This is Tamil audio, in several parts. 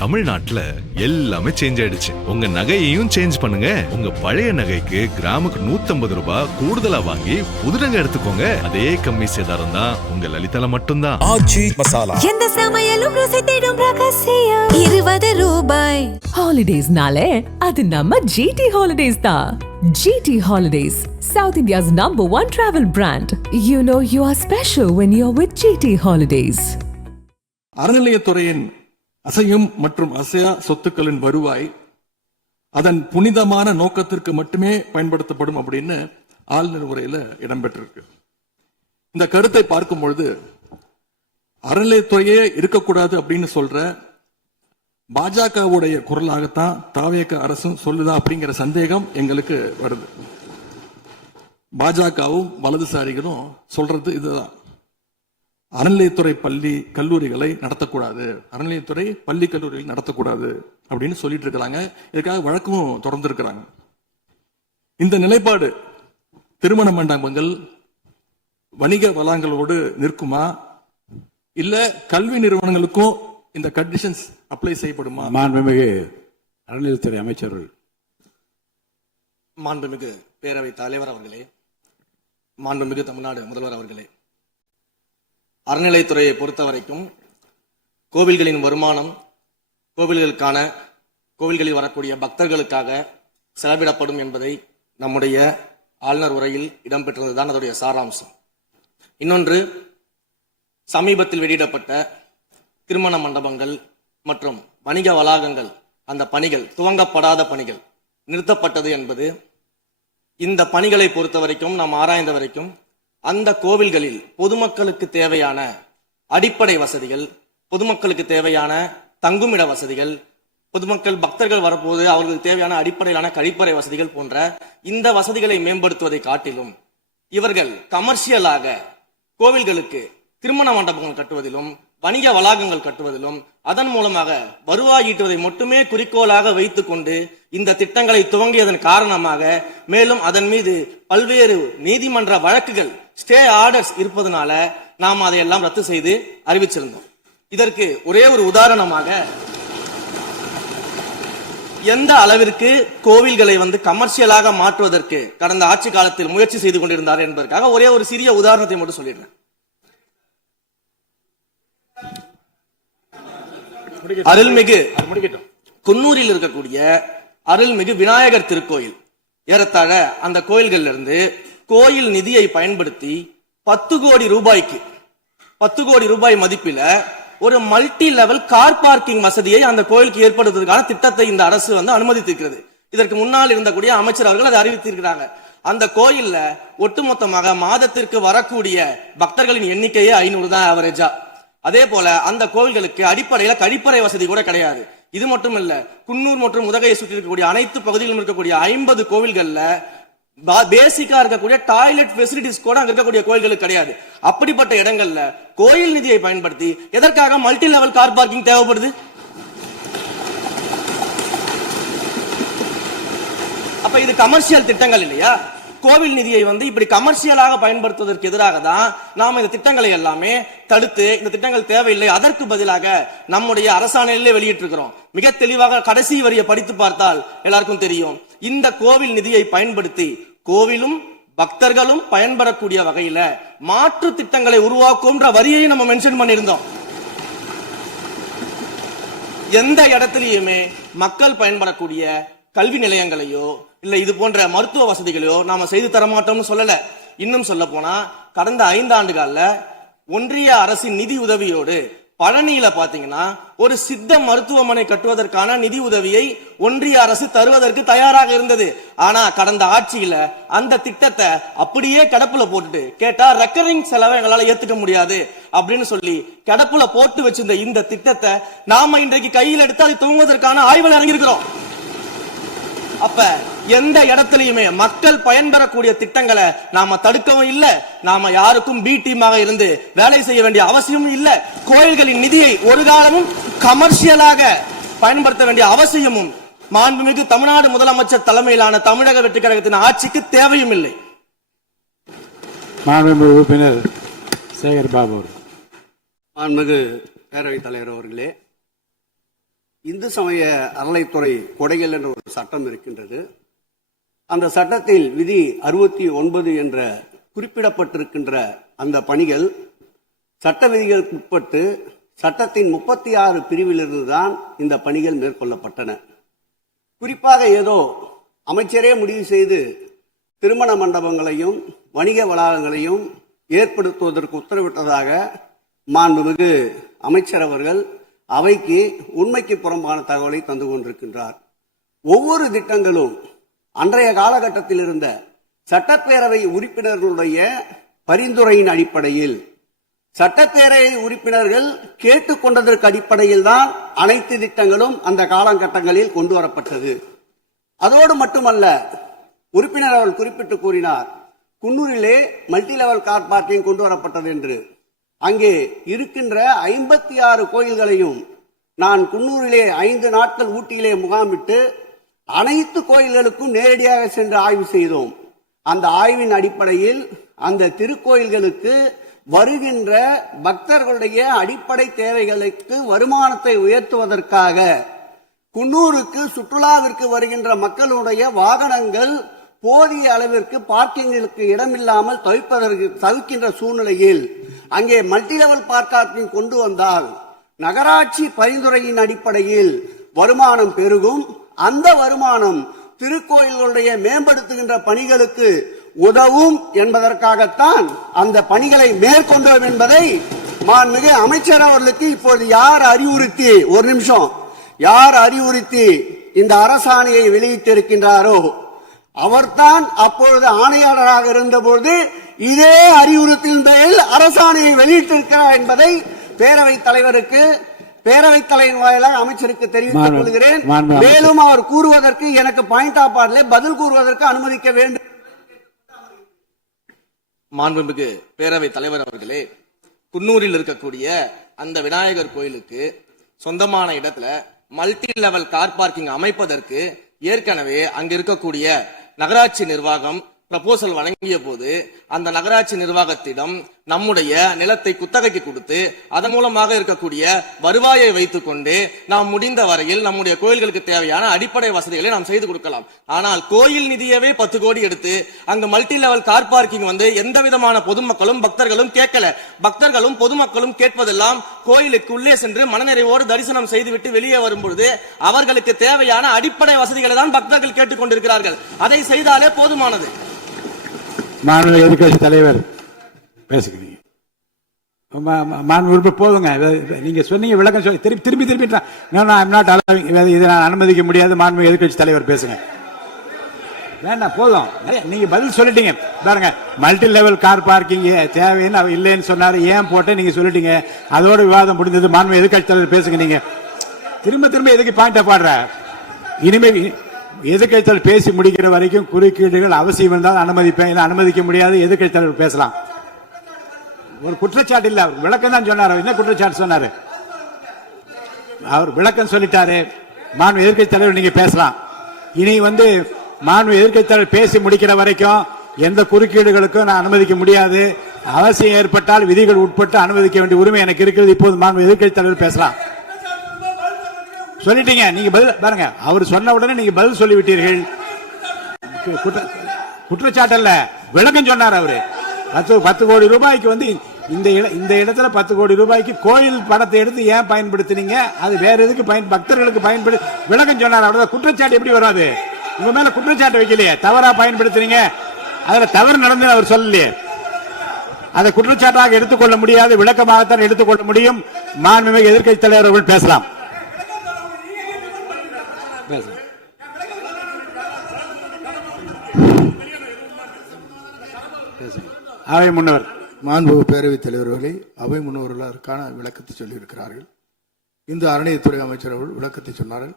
தமிழ்நாட்டுல எல்லாமே சேஞ்ச் ஆயிடுச்சு. உங்க நகையையும் சேஞ்ச் பண்ணுங்க. உங்க பழைய நகைக்கு கிராமுக்கு 150 ரூபாய் கூடுதலா வாங்கி புது நகை எடுத்துக்கோங்க. அதே கம்மி சேதாரம் தான் உங்க லலிதால மட்டும்தான். ஆச்சி மசாலா. எந்த சமையலும் ருசி தேடும் ரகசியம் 20 ரூபாய். ஹாலிடேஸ்னாலே அது நம்ம ஜிடி ஹாலிடேஸ் தான். GT Holidays, South India's #1 travel brand. You know you are special when you're with GT Holidays. அறநிலையத்துறையின் அசையும் மற்றும் அசையா சொத்துக்களின் வருவாய் அதன் புனிதமான நோக்கத்திற்கு மட்டுமே பயன்படுத்தப்படும் அப்படின்னு ஆளுநர் உரையில இடம்பெற்றிருக்கு. இந்த கருத்தை பார்க்கும் பொழுது அறநிலையத்துறையே இருக்கக்கூடாது அப்படின்னு சொல்ற பாஜகவுடைய குரலாகத்தான் தாவேக அரசும் சொல்லுதா அப்படிங்கிற சந்தேகம் எங்களுக்கு வருது. பாஜகவும் வலதுசாரிகளும் சொல்றது இதுதான். அறநிலையத்துறை பள்ளி கல்லூரிகளை நடத்தக்கூடாது, அறநிலையத்துறை பள்ளி கல்லூரிகள் நடத்தக்கூடாது அப்படின்னு சொல்லிட்டு இருக்கிறாங்க. இதுக்காக வழக்கும் தொடர்ந்து இருக்கிறாங்க. இந்த நிலைப்பாடு திருமண மண்டபங்கள் வணிக வளங்களோடு நிற்குமா, இல்ல கல்வி நிறுவனங்களுக்கும் இந்த கண்டிஷன்ஸ் அப்ளை செய்யப்படுமா? மாண்புமிகு அறநிலையத்துறை அமைச்சர்கள். மாண்புமிகு பேரவை தலைவர் அவர்களே, மாண்புமிகு தமிழ்நாடு முதல்வர் அவர்களே, அறநிலையத்துறையை பொறுத்த வரைக்கும் கோவில்களின் வருமானம் கோவில்களுக்கான கோவில்களில் வரக்கூடிய பக்தர்களுக்காக செலவிடப்படும் என்பதை நம்முடைய ஆளுநர் உரையில் இடம்பெற்றதுதான் அதோடைய சாராம்சம். இன்னொன்று, சமீபத்தில் வெளியிடப்பட்ட திருமண மண்டபங்கள் மற்றும் வணிக வளாகங்கள் அந்த பணிகள் துவங்கப்படாத பணிகள் நிறுத்தப்பட்டது என்பது இந்த பணிகளை பொறுத்த வரைக்கும் நாம் ஆராய்ந்த வரைக்கும் அந்த கோவில்களில் பொதுமக்களுக்கு தேவையான அடிப்படை வசதிகள், பொதுமக்களுக்கு தேவையான தங்குமிட வசதிகள், பொதுமக்கள் பக்தர்கள் வரப்போது அவர்களுக்கு தேவையான அடிப்படையிலான கழிப்பறை வசதிகள் போன்ற இந்த வசதிகளை மேம்படுத்துவதை காட்டிலும் இவர்கள் கமர்ஷியலாக கோவில்களுக்கு திருமண மண்டபங்கள் கட்டுவதிலும் வணிக வளாகங்கள் கட்டுவதிலும் அதன் மூலமாக வருவாய் ஈட்டுவதை மட்டுமே குறிக்கோளாக வைத்துக் கொண்டு இந்த திட்டங்களை துவங்கியதன் காரணமாக மேலும் அதன் மீது பல்வேறு நீதிமன்ற வழக்குகள் ஸ்டே ஆர்டர்ஸ் இருப்பதனால நாம் அதையெல்லாம் ரத்து செய்து அறிவிச்சிருந்தோம். இதற்கு ஒரே ஒரு உதாரணமாக எந்த அளவிற்கு கோவில்களை கமர்ஷியலாக மாற்றுவதற்கு கடந்த ஆட்சி காலத்தில் முயற்சி செய்து கொண்டிருந்தார் என்பதற்காக ஒரே ஒரு சிறிய உதாரணத்தை மட்டும் சொல்லிடுறேன். அருள்மிகு குன்னூரில் இருக்கக்கூடிய அருள்மிகு விநாயகர் திருக்கோயில், ஏறத்தாழ அந்த கோயில்கள் இருந்து கோயில் நிதியை பயன்படுத்தி 10 கோடி ரூபாய்க்கு 10 கோடி ரூபாய் மதிப்பில ஒரு மல்டி லெவல் கார் பார்க்கிங் வசதியை அந்த கோயிலுக்கு ஏற்படுத்துவதற்கான திட்டத்தை இந்த அரசு அனுமதித்திருக்கிறது. இதற்கு முன்னால் இருந்தக்கூடிய அமைச்சர் அவர்கள் அதை அறிவித்திருக்கிறாங்க. அந்த கோயில்ல ஒட்டுமொத்தமாக மாதத்திற்கு வரக்கூடிய பக்தர்களின் எண்ணிக்கையே 500 தான் ஆவரேஜா. அதே போல அந்த கோவில்களுக்கு அடிப்படையில கழிப்பறை வசதி கூட கிடையாது. இது மட்டும் இல்ல, குன்னூர் மற்றும் உதகையை சுற்றி இருக்கக்கூடிய அனைத்து பகுதிகளிலும் இருக்கக்கூடிய 50 கோவில்கள்ல பேசிக்கா இருக்கக்கூடிய டாய்லெட் ஃபெசிலிட்டிஸ் கூட அங்க இருக்கக்கூடிய கோயில்களுக்கு கிடையாது. அப்படிப்பட்ட இடங்கள்ல கோயில் நிதியை பயன்படுத்தி எதற்காக மல்டி லெவல் கார் பார்க்கிங் தேவைப்படுது? அப்ப இது கமர்ஷியல் திட்டங்கள் இல்லையா? கோவில் நிதியை இப்படி கமர்ஷியலாக பயன்படுத்துவதற்கு எதிராக தான் நாம இந்த திட்டங்களை எல்லாமே தடுத்து இந்த திட்டங்கள் தேவையில்லை, அதற்கு பதிலாக நம்முடைய அரசாணையிலே வெளியிட்டிருக்கிறோம். மிக தெளிவாக கடைசி வரியை படித்து பார்த்தால் எல்லாருக்கும் தெரியும். இந்த கோவில் நிதியை பயன்படுத்தி கோவிலும் பக்தர்களும் பயன்பெறக்கூடிய வகையில மாற்று திட்டங்களை உருவாக்கும் வரியை நம்ம மென்ஷன் பண்ணியிருந்தோம். எந்த இடத்திலையுமே மக்கள் பயன்படக்கூடிய கல்வி நிலையங்களையோ இல்ல இது போன்ற மருத்துவ வசதிகளையோ நாம செய்து தரமாட்டோம்னு சொல்லல. இன்னும் சொல்ல போனா கடந்த 5 ஆண்டுகள்ல ஒன்றிய அரசின் நிதி உதவியோடு பழனியில பாத்தீங்கன்னா ஒரு சித்த மருத்துவமனை கட்டுவதற்கான நிதி உதவியை ஒன்றிய அரசு தருவதற்கு தயாராக இருந்தது. ஆனா கடந்த ஆட்சியில அந்த திட்டத்தை அப்படியே கிடப்புல போட்டுட்டு கேட்டா ரெக்கரிங் செலவை எங்களால ஏத்துக்க முடியாது அப்படின்னு சொல்லி கிடப்புல போட்டு வச்சிருந்த இந்த திட்டத்தை நாம இன்றைக்கு கையில் எடுத்து அதை துவங்குவதற்கான ஆய்வில் இறங்கியிருக்கிறோம். அப்ப எந்த இடத்திலையுமே மக்கள் பயன்பெறக்கூடிய திட்டங்களை நாம தடுக்கவும் இல்லை, நாம யாருக்கும் பி டீமாக இருந்து வேலை செய்ய வேண்டிய அவசியமும் இல்லை. கோயில்களின் நிதியை ஒரு காலமும் கமர்ஷியலாக பயன்படுத்த வேண்டிய அவசியமும் மாண்புமிகு தமிழ்நாடு முதலமைச்சர் தலைமையிலான தமிழக வெற்றி கழகத்தின் ஆட்சிக்கு தேவையும் இல்லை. மாண்புமிகு உறுப்பினர் சேகர் பாபு. மாண்புமிகு பேரவைத் தலைவர் அவர்களே, இந்து சமய அறநிலைத்துறை கொடைகள் என்ற ஒரு சட்டம் இருக்கின்றது. அந்த சட்டத்தில் விதி 69 என்ற குறிப்பிடப்பட்டிருக்கின்ற அந்த பணிகள் சட்ட விதிகளுக்கு உட்பட்டு சட்டத்தின் 36 பிரிவிலிருந்து தான் இந்த பணிகள் மேற்கொள்ளப்பட்டன. குறிப்பாக ஏதோ அமைச்சரே முடிவு செய்து திருமண மண்டபங்களையும் வணிக வளாகங்களையும் ஏற்படுத்துவதற்கு உத்தரவிட்டதாக மாண்புமிகு அமைச்சர் அவர்கள் அவைக்கு உண்மைக்கு புறம்பான தகவலை தந்து கொண்டிருக்கின்றார். ஒவ்வொரு திட்டங்களும் அன்றைய காலகட்டத்தில் இருந்த சட்டப்பேரவை உறுப்பினர்களுடைய பரிந்துரையின் அடிப்படையில் சட்டப்பேரவை உறுப்பினர்கள் கேட்டுக்கொண்டதற்கு அடிப்படையில் தான் அனைத்து திட்டங்களும் அந்த காலகட்டங்களில் கொண்டு வரப்பட்டது. அதோடு மட்டுமல்ல, உறுப்பினர் அவர்கள் குறிப்பிட்டு கூறினார், குன்னூரிலே மல்டி லெவல் கார் பார்க்கிங் கொண்டு வரப்பட்டது என்று. அங்கே இருக்கின்ற 56 கோயில்களையும் நான் குன்னூரிலே 5 நாட்கள் ஊட்டியிலே முகாமிட்டு அனைத்து கோயில்களுக்கும் நேரடியாக சென்று ஆய்வு செய்தோம். அந்த ஆய்வின் அடிப்படையில் அந்த திருக்கோயில்களுக்கு வருகின்ற பக்தர்களுடைய அடிப்படை தேவைகளுக்கு வருமானத்தை உயர்த்துவதற்காக குன்னூருக்கு சுற்றுலாவிற்கு வருகின்ற மக்களுடைய வாகனங்கள் போதிய அளவிற்கு பார்க்கிங்களுக்கு இடமில்லாமல் தவிக்கின்ற சூழ்நிலையில் அங்கே மல்டி லெவல் பார்க்கிங் கொண்டு வந்தால் நகராட்சி பரிந்துரையின் அடிப்படையில் வருமானம் பெருகும். அந்த வருமானம் திருக்கோயில்களுடைய மேம்படுத்துகின்ற பணிகளுக்கு உதவும் என்பதற்காகத்தான் அந்த பணிகளை மேற்கொண்டோம் என்பதை மாண்புமிகு அமைச்சர் அவர்களுக்கு இப்போது யார் அறிவுறுத்தி, ஒரு நிமிஷம், யார் அறிவுறுத்தி இந்த அரசாணையை வெளியிட்டிருக்கின்றாரோ அவர்தான் அப்பொழுது ஆணையாளராக இருந்தபோது இதே அறிவுறுத்தின் பெயரில் அரசாணையை வெளியிட்டிருக்கிறார் என்பதை பேரவைத் தலைவருக்கு, பேரவைத் தலைவர் வாயிலாக அமைச்சருக்கு தெரிவித்துக் கொள்கிறேன். மேலும் அவர் கூறுவதற்கு எனக்கு பாயிண்ட் ஆஃப் ஆர்டரில் பதில் கூறுவதற்கு அனுமதிக்க வேண்டும். மாண்புமிகு பேரவைத் தலைவர் அவர்களே, குன்னூரில் இருக்கக்கூடிய அந்த விநாயகர் கோயிலுக்கு சொந்தமான இடத்துல மல்டி லெவல் கார் பார்க்கிங் அமைப்பதற்கு ஏற்கனவே அங்க இருக்கக்கூடிய நகராட்சி நிர்வாகம் ப்ரப்போசல் வழங்கிய போது அந்த நகராட்சி நிர்வாகத்திடம் நம்முடைய நிலத்தை குத்தகைக்கு கொடுத்து அதன் மூலமாக இருக்கக்கூடிய வருவாயை வைத்துக் கொண்டு நாம் முடிந்த வரையில் நம்முடைய கோயில்களுக்கு தேவையான அடிப்படை வசதிகளை நாம் செய்து கொடுக்கலாம். ஆனால் கோயில் நிதியவே 10 கோடி எடுத்து அங்கு மல்டி லெவல் கார் பார்க்கிங் எந்த விதமான பொதுமக்களும் பக்தர்களும் கேட்கல. பக்தர்களும் பொதுமக்களும் கேட்பதெல்லாம் கோயிலுக்கு உள்ளே சென்று மனநிறைவோடு தரிசனம் செய்துவிட்டு வெளியே வரும்பொழுது அவர்களுக்கு தேவையான அடிப்படை வசதிகளை தான் பக்தர்கள் கேட்டுக் கொண்டிருக்கிறார்கள். அதை செய்தாலே போதுமானது. மாநில எதிர்கட்சி தலைவர் பேசுகிறீங்க. போதுங்க, நீங்க சொன்னீங்க விளக்கம் சொல்லி திருப்பி இதை நான் அனுமதிக்க முடியாது. மாண்புமிகு எதிர்கட்சி தலைவர் பேசுங்க. வேண்டாம், போதும், நீங்க பதில் சொல்லிட்டீங்க. பாருங்க, மல்டி லெவல் கார் பார்க்கிங் தேவைன்னு அவர் இல்லைன்னு சொன்னாரு, ஏன் போட்டு நீங்க சொல்லிட்டீங்க. அதோட விவாதம் முடிந்தது. மாண்புமிகு எதிர்கட்சி தலைவர் பேசுங்க. நீங்க திரும்ப எதுக்கு பாயிண்ட் பாடுற? இனிமே எதிர்கட்சி தலைவர் பேசி முடிக்கிற வரைக்கும் குறுக்கீடுகள் அவசியம் இருந்தால் அனுமதிப்பேன், அனுமதிக்க முடியாது. எதிர்கட்சி தலைவர் பேசலாம். ஒரு குற்றச்சாட்டு இல்ல, அவர் விளக்கம் தான் சொன்னார். என்ன குற்றச்சாட்டு சொன்னாரு? அவர் விளக்கம் சொல்லிட்டாரு. மாண்பு எதிர்கட்சி தலைவர் நீங்க பேசலாம். இனி மாண்பு எதிர்கட்சி தலைவர் பேசி முடிக்கிற வரைக்கும் எந்த குறுக்கீடுகளுக்கும் நான் அனுமதிக்க முடியாது. அவசியம் ஏற்பட்டால் விதிகள் உட்பட்டு அனுமதிக்க வேண்டிய உரிமை எனக்கு இருக்கிறது. இப்போது மாண்பு எதிர்கட்சி தலைவர் பேசலாம். சொல்லிட்டீங்க, நீங்க பதில் பாருங்க. அவர் சொன்ன உடனே நீங்க பதில் சொல்லிவிட்டீர்கள். குற்றச்சாட்டு அல்ல, விளக்கம் சொன்னார் அவரு. 10 கோடி ரூபாய்க்கு இந்த இடத்துல 10 கோடி ரூபாய்க்கு கோயில் படத்தை எடுத்து ஏன் பயன்படுத்தினீங்க, அது வேற எதுக்கு பக்தர்களுக்கு பயன்படு விளக்கம் சொன்னார். அவ்வளவுதான். குற்றச்சாட்டு எப்படி வராது? உங்க மேல குற்றச்சாட்டு வைக்கலையே, தவறா பயன்படுத்தினீங்க, அதுல தவறு நடந்து அவர் சொல்லலையே. அதை குற்றச்சாட்டாக எடுத்துக்கொள்ள முடியாது, விளக்கமாகத்தான் எடுத்துக்கொள்ள முடியும். மாண்புமிகு எதிர்க்கட்சி தலைவர் அவர்கள் பேசலாம். அவை முன்னவர். மாண்புமிகு பேரவைத் தலைவர்களை அவை முன்னவர்களுக்கான விளக்கத்தை சொல்லியிருக்கிறார்கள். இந்த அறநிலையத்துறை அமைச்சர் அவர்கள் விளக்கத்தை சொன்னார்கள்.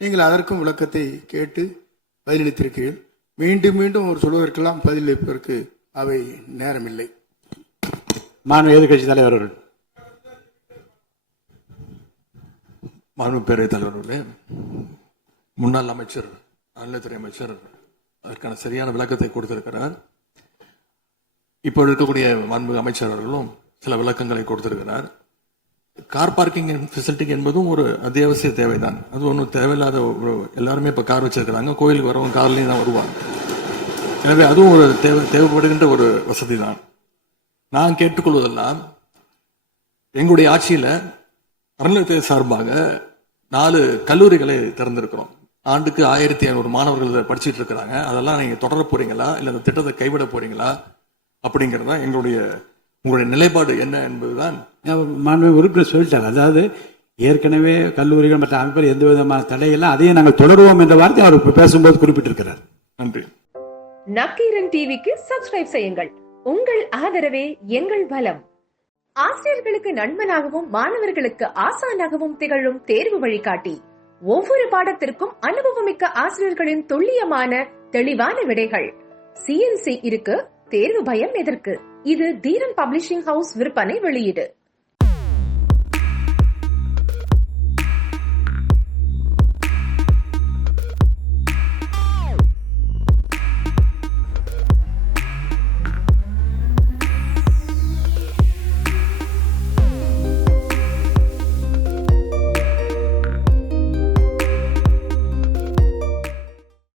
நீங்கள் அதற்கும் விளக்கத்தை கேட்டு பதிலளித்திருக்கிறீர்கள். மீண்டும் அவர் சொல்வதற்கெல்லாம் பதிலளிப்பதற்கு அவை நேரமில்லை. மாண்பு எதிர்க்கட்சி தலைவர் அவர்கள். மாண்பு பேரவைத் தலைவர்களே, முன்னாள் அமைச்சர், அறநிலையத்துறை அமைச்சர் அதற்கான சரியான விளக்கத்தை கொடுத்திருக்கிறார். இப்போ இருக்கக்கூடிய மாண்பு அமைச்சர் அவர்களும் சில விளக்கங்களை கொடுத்திருக்கிறார். கார் பார்க்கிங் ஃபெசிலிட்டி என்பதும் ஒரு அத்தியாவசிய தேவைதான். அது ஒன்றும் தேவையில்லாத எல்லாருமே இப்போ கார் வச்சிருக்கிறாங்க, கோயிலுக்கு வரவங்க கார்லேயும் தான் வருவாங்க. எனவே அதுவும் ஒரு தேவைப்படுகின்ற ஒரு வசதி தான். நான் கேட்டுக்கொள்வதெல்லாம், எங்களுடைய ஆட்சியில் அறநிலையத்துறை சார்பாக 4 கல்லூரிகளை திறந்திருக்கிறோம். ஆண்டுக்கு 1500 மாணவர்கள் படிச்சுட்டு இருக்கிறாங்க. அதெல்லாம் நீங்க தொடர போறீங்களா, இல்லை அந்த திட்டத்தை கைவிட போறீங்களா அப்படிங்கிறதா உங்களுடைய நிலைப்பாடு என்ன என்பதுதான். மாண்புமிகு உறுப்பினர் சொல்லிட்டாங்க. அதாவது ஏற்கனவே கல்லூரிகள் மற்ற அமைப்பில் எந்த விதமான தடையெல்லாம் அதையும் நாங்கள் தொடருவோம் என்ற வார்த்தை அவர் பேசும்போது குறிப்பிட்டிருக்கிறார். நன்றி. நக்கீரன் டிவிக்கு சப்ஸ்கிரைப் செய்யுங்கள். உங்கள் ஆதரவே எங்கள் பலம். ஆசிரியர்களுக்கு நண்பனாகவும் மாணவர்களுக்கு ஆசானாகவும் திகழும் தேர்வு வழிகாட்டி. ஒவ்வொரு பாடத்திற்கும் அனுபவமிக்க ஆசிரியர்களின் துல்லியமான தெளிவான விடைகள். CNC இருக்கு, தேர்வு பயம் எதற்கு? இது தீரன் பப்ளிஷிங் ஹவுஸ் விற்பனை வெளியீடு.